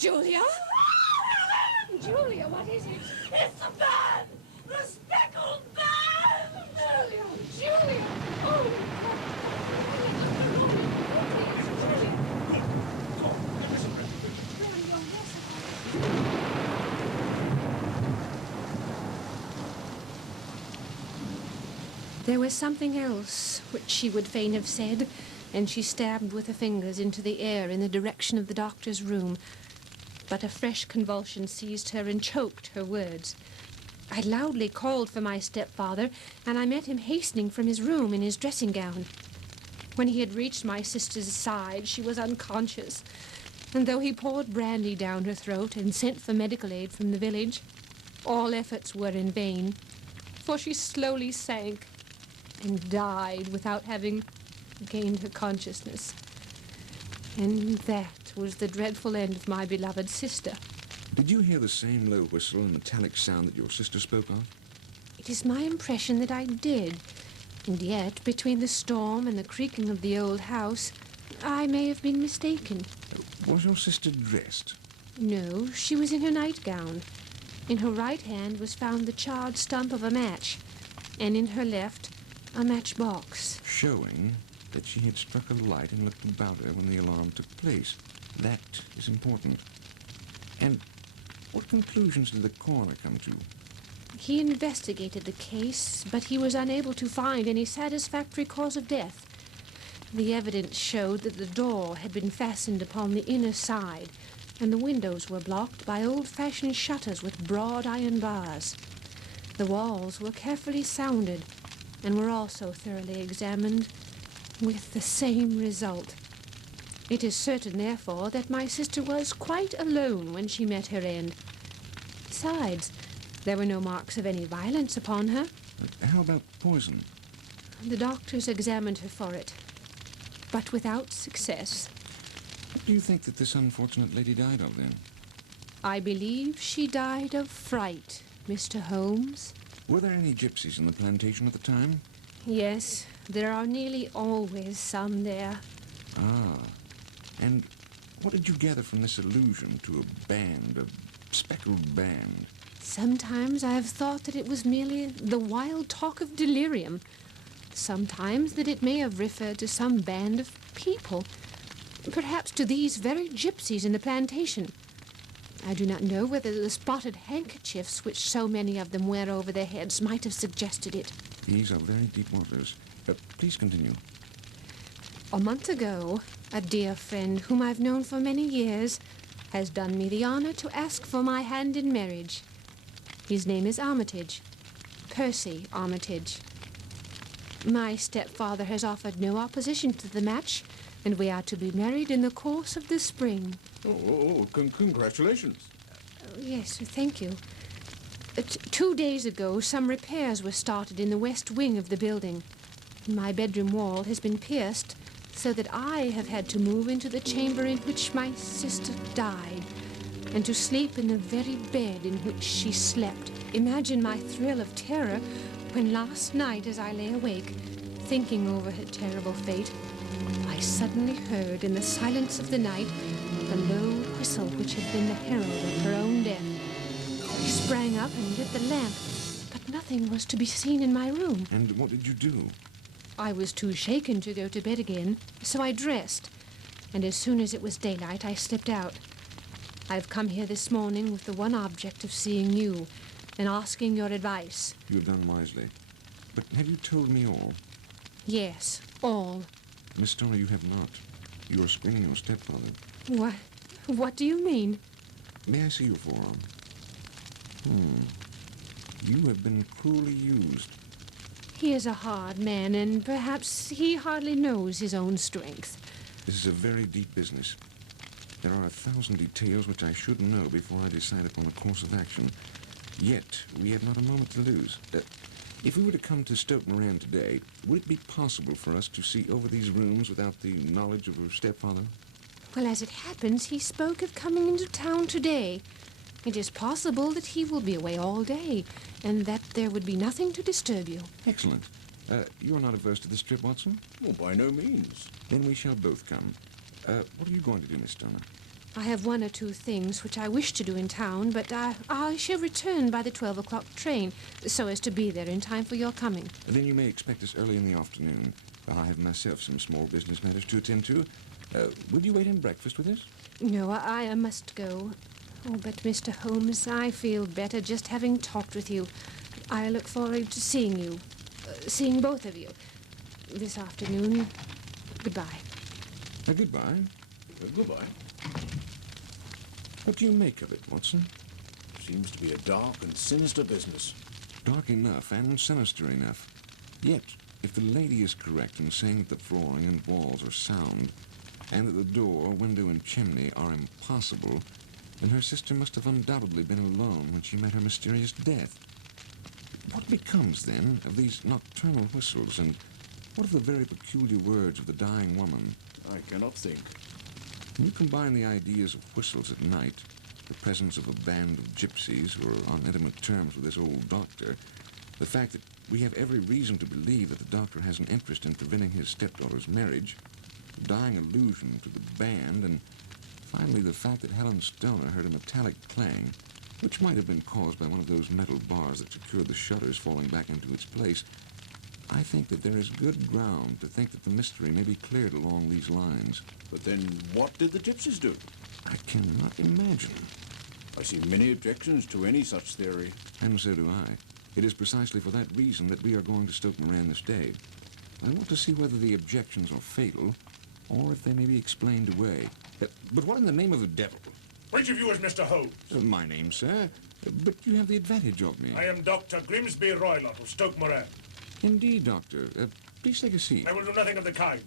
Julia? Julia, what is it? It's the band! The Speckled Band! Julia! Oh, There was something else which she would fain have said, and she stabbed with her fingers into the air in the direction of the doctor's room. But a fresh convulsion seized her and choked her words. I loudly called for my stepfather, and I met him hastening from his room in his dressing gown. When he had reached my sister's side, she was unconscious, and though he poured brandy down her throat and sent for medical aid from the village, all efforts were in vain, for she slowly sank and died without having gained her consciousness. And that was the dreadful end of my beloved sister. Did you hear the same low whistle and metallic sound that your sister spoke of? It is my impression that I did. And yet, between the storm and the creaking of the old house, I may have been mistaken. Was your sister dressed? No, she was in her nightgown. In her right hand was found the charred stump of a match, and in her left, a matchbox. Showing that she had struck a light and looked about her when the alarm took place. That is important. And what conclusions did the coroner come to? He investigated the case, but he was unable to find any satisfactory cause of death. The evidence showed that the door had been fastened upon the inner side, and the windows were blocked by old-fashioned shutters with broad iron bars. The walls were carefully sounded, and were also thoroughly examined, with the same result. It is certain, therefore, that my sister was quite alone when she met her end. Besides, there were no marks of any violence upon her. But how about poison? The doctors examined her for it, but without success. What do you think that this unfortunate lady died of, then? I believe she died of fright, Mr. Holmes. Were there any gypsies in the plantation at the time? Yes, there are nearly always some there. Ah. And what did you gather from this allusion to a band, a speckled band? Sometimes I have thought that it was merely the wild talk of delirium. Sometimes that it may have referred to some band of people. Perhaps to these very gypsies in the plantation. I do not know whether the spotted handkerchiefs which so many of them wear over their heads might have suggested it. These are very deep waters. Please continue. A month ago, a dear friend whom I've known for many years has done me the honor to ask for my hand in marriage. His name is Armitage. Percy Armitage. My stepfather has offered no opposition to the match, and we are to be married in the course of the spring. Congratulations. Yes, thank you. 2 days ago, some repairs were started in the west wing of the building. My bedroom wall has been pierced, so that I have had to move into the chamber in which my sister died, and to sleep in the very bed in which she slept. Imagine my thrill of terror when last night, as I lay awake, thinking over her terrible fate, I suddenly heard in the silence of the night the low whistle which had been the herald of her own death. I sprang up and lit the lamp, but nothing was to be seen in my room. And what did you do? I was too shaken to go to bed again, so I dressed, and as soon as it was daylight, I slipped out. I've come here this morning with the one object of seeing you and asking your advice. You have done wisely. But have you told me all? Yes, all. Miss Stoner, you have not. You are screening your stepfather. What do you mean? May I see your forearm? You have been cruelly used. He is a hard man, and perhaps he hardly knows his own strength. This is a very deep business. There are 1,000 details which I should know before I decide upon a course of action. Yet, we have not a moment to lose. If we were to come to Stoke Moran today, would it be possible for us to see over these rooms without the knowledge of your stepfather? Well, as it happens, he spoke of coming into town today. It is possible that he will be away all day, and that there would be nothing to disturb you. Excellent. You are not averse to this trip, Watson? Well, by no means. Then we shall both come. What are you going to do, Miss Stoner? I have one or two things which I wish to do in town, but I shall return by the 12 o'clock train, so as to be there in time for your coming. Then you may expect us early in the afternoon. I have myself some small business matters to attend to. Will you wait in breakfast with us? No, I must go. Oh, but Mr. Holmes, I feel better just having talked with you. I look forward to seeing you, seeing both of you, this afternoon. Goodbye. Goodbye. Goodbye. What do you make of it, Watson? Seems to be a dark and sinister business. Dark enough and sinister enough. Yet, if the lady is correct in saying that the flooring and walls are sound, and that the door, window, and chimney are impossible, then her sister must have undoubtedly been alone when she met her mysterious death. What becomes, then, of these nocturnal whistles, and what of the very peculiar words of the dying woman? I cannot think. When you combine the ideas of whistles at night, the presence of a band of gypsies who are on intimate terms with this old doctor, the fact that we have every reason to believe that the doctor has an interest in preventing his stepdaughter's marriage, the dying allusion to the band, and finally the fact that Helen Stoner heard a metallic clang, which might have been caused by one of those metal bars that secured the shutters falling back into its place, I think that there is good ground to think that the mystery may be cleared along these lines. But then what did the gypsies do? I cannot imagine. I see many objections to any such theory. And so do I. It is precisely for that reason that we are going to Stoke Moran this day. I want to see whether the objections are fatal, or if they may be explained away. But what in the name of the devil? Which of you is Mr. Holmes? My name, sir. But you have the advantage of me. I am Dr. Grimsby Roylott of Stoke Moran. Indeed, Doctor. Please take a seat. I will do nothing of the kind.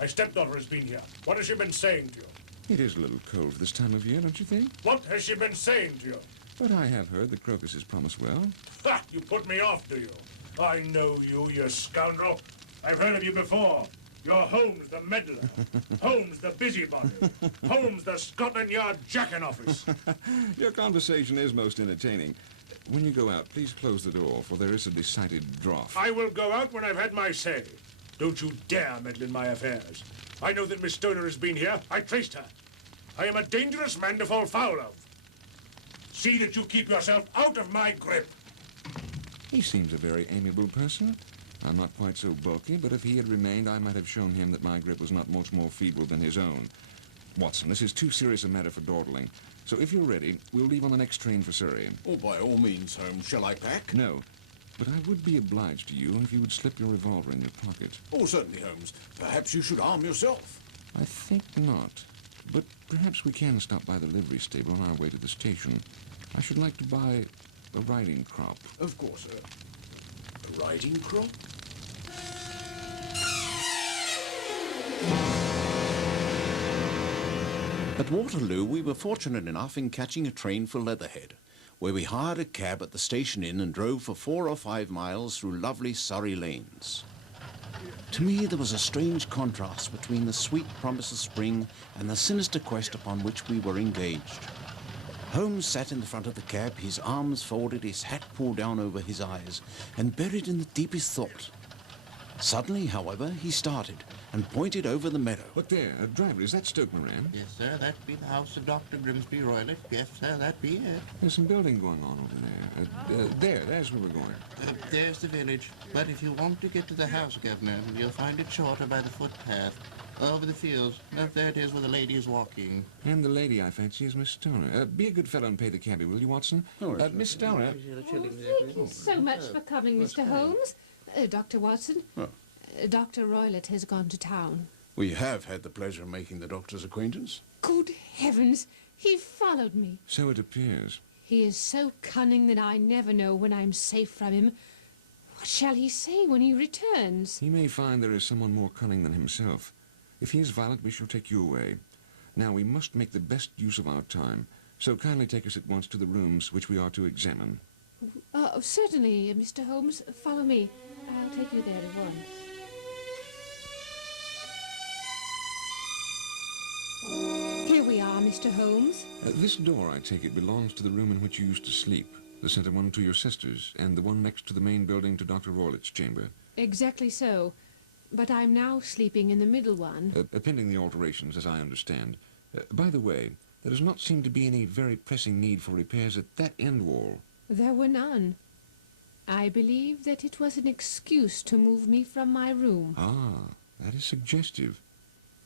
My stepdaughter has been here. What has she been saying to you? It is a little cold this time of year, don't you think? What has she been saying to you? But I have heard that crocuses promise well. Ha! You put me off, do you? I know you, you scoundrel. I've heard of you before. You're Holmes the meddler. Holmes the busybody. Holmes the Scotland Yard jackin-office. Your conversation is most entertaining. When you go out, please close the door, for there is a decided draught. I will go out when I've had my say. Don't you dare meddle in my affairs. I know that Miss Stoner has been here. I traced her. I am a dangerous man to fall foul of. See that you keep yourself out of my grip. He seems a very amiable person. I'm not quite so bulky, but if he had remained, I might have shown him that my grip was not much more feeble than his own. Watson, this is too serious a matter for dawdling. So if you're ready, we'll leave on the next train for Surrey. Oh, by all means, Holmes. Shall I pack? No, but I would be obliged to you if you would slip your revolver in your pocket. Oh, certainly, Holmes. Perhaps you should arm yourself. I think not. But perhaps we can stop by the livery stable on our way to the station. I should like to buy a riding crop. Of course, sir. A riding crop? At Waterloo, we were fortunate enough in catching a train for Leatherhead, where we hired a cab at the station inn and drove for 4 or 5 miles through lovely Surrey lanes. To me, there was a strange contrast between the sweet promise of spring and the sinister quest upon which we were engaged. Holmes sat in the front of the cab, his arms folded, his hat pulled down over his eyes, and buried in the deepest thought. Suddenly, however, he started and pointed over the meadow. Look there, driver, is that Stoke Moran? Yes, sir, that be the house of Dr. Grimsby Roylott. Yes, sir, that be it. There's some building going on over there. There's where we're going. There's the village. But if you want to get to the house, Governor, you'll find it shorter by the footpath. Over the fields. There it is where the lady is walking. And the lady, I fancy, is Miss Stoner. Be a good fellow and pay the cabby, will you, Watson? Miss Stoner. Thank you so much for coming, Mr. Holmes. Dr. Watson. Oh. Dr. Roylott has gone to town. We have had the pleasure of making the doctor's acquaintance. Good heavens, he followed me. So it appears. He is so cunning that I never know when I'm safe from him. What shall he say when he returns? He may find there is someone more cunning than himself. If he is violent, we shall take you away. Now, we must make the best use of our time, so kindly take us at once to the rooms which we are to examine. Certainly, Mr. Holmes. Follow me. I'll take you there at once. Here we are, Mr. Holmes. This door, I take it, belongs to the room in which you used to sleep. The center one to your sister's, and the one next to the main building to Dr. Roylott's chamber. Exactly so. But I'm now sleeping in the middle one. Pending the alterations, as I understand. By the way, There does not seem to be any very pressing need for repairs at that end wall. There were none. I believe that it was an excuse to move me from my room. Ah, that is suggestive.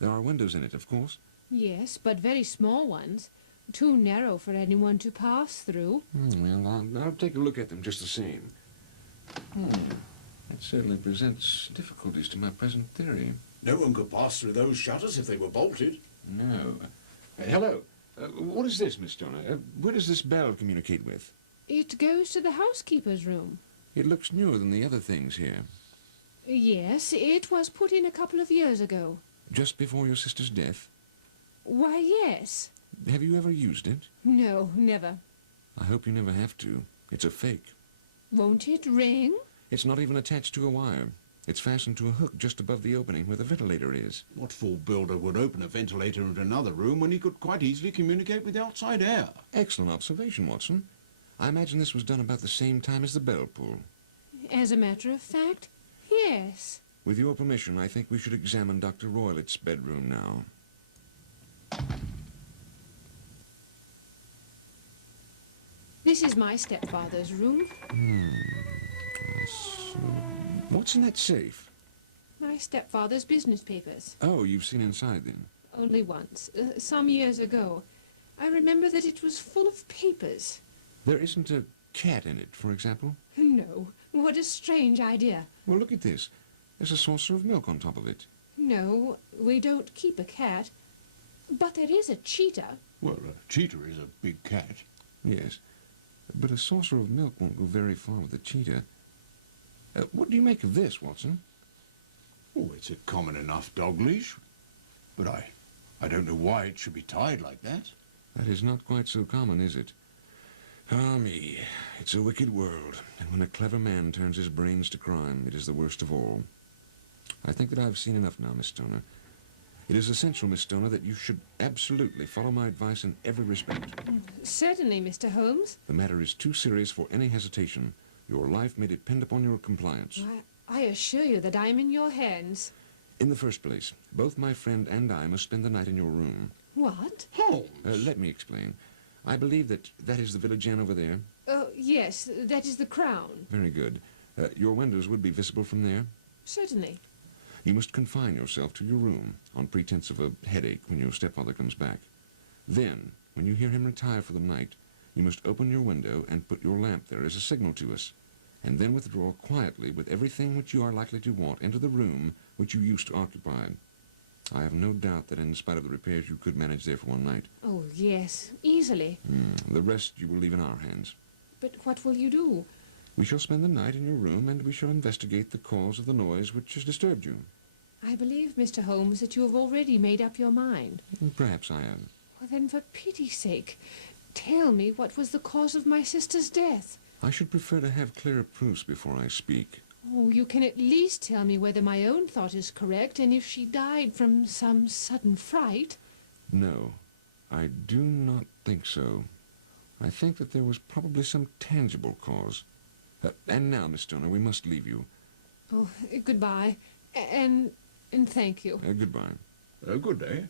There are windows in it, of course. Yes, but very small ones. Too narrow for anyone to pass through. Well, I'll take a look at them just the same. That certainly presents difficulties to my present theory. No one could pass through those shutters if they were bolted. No. Hello. What is this, Miss Stoner? Where does this bell communicate with? It goes to the housekeeper's room. It looks newer than the other things here. Yes, it was put in a couple of years ago. Just before your sister's death? Why, yes. Have you ever used it? No, never. I hope you never have to. It's a fake. Won't it ring? It's not even attached to a wire. It's fastened to a hook just above the opening where the ventilator is. What fool builder would open a ventilator in another room when he could quite easily communicate with outside air? Excellent observation, Watson. I imagine this was done about the same time as the bell pull. As a matter of fact, yes. With your permission, I think we should examine Dr. Roylett's bedroom now. This is my stepfather's room. What's in that safe? My stepfather's business papers. Oh, you've seen inside then. Only once, some years ago. I remember that it was full of papers. There isn't a cat in it, for example? No, what a strange idea. Well, look at this. There's a saucer of milk on top of it. No, we don't keep a cat. But there is a cheetah. Well, a cheetah is a big cat. Yes, but a saucer of milk won't go very far with a cheetah. What do you make of this, Watson? Oh, it's a common enough dog leash. But I don't know why it should be tied like that. That is not quite so common, is it? Ah, me. It's a wicked world, and when a clever man turns his brains to crime, it is the worst of all. I think that I've seen enough now, Miss Stoner. It is essential, Miss Stoner, that you should absolutely follow my advice in every respect. Certainly, Mr. Holmes. The matter is too serious for any hesitation. Your life may depend upon your compliance. I assure you that I'm in your hands. In the first place, both my friend and I must spend the night in your room. What? Holmes! Let me explain. I believe that is the village inn over there. Oh, yes, that is the Crown. Very good. Your windows would be visible from there. Certainly. You must confine yourself to your room on pretense of a headache when your stepfather comes back. Then, when you hear him retire for the night, you must open your window and put your lamp there as a signal to us, and then withdraw quietly with everything which you are likely to want into the room which you used to occupy. I have no doubt that in spite of the repairs you could manage there for one night. Oh, yes, easily. The rest you will leave in our hands. But what will you do? We shall spend the night in your room, and we shall investigate the cause of the noise which has disturbed you. I believe, Mr. Holmes, that you have already made up your mind. Perhaps I have. Well, then, for pity's sake, tell me what was the cause of my sister's death. I should prefer to have clearer proofs before I speak. Oh, you can at least tell me whether my own thought is correct and if she died from some sudden fright. No, I do not think so. I think that there was probably some tangible cause. And now, Miss Stoner, we must leave you. Oh, goodbye. And thank you. Goodbye. Good day.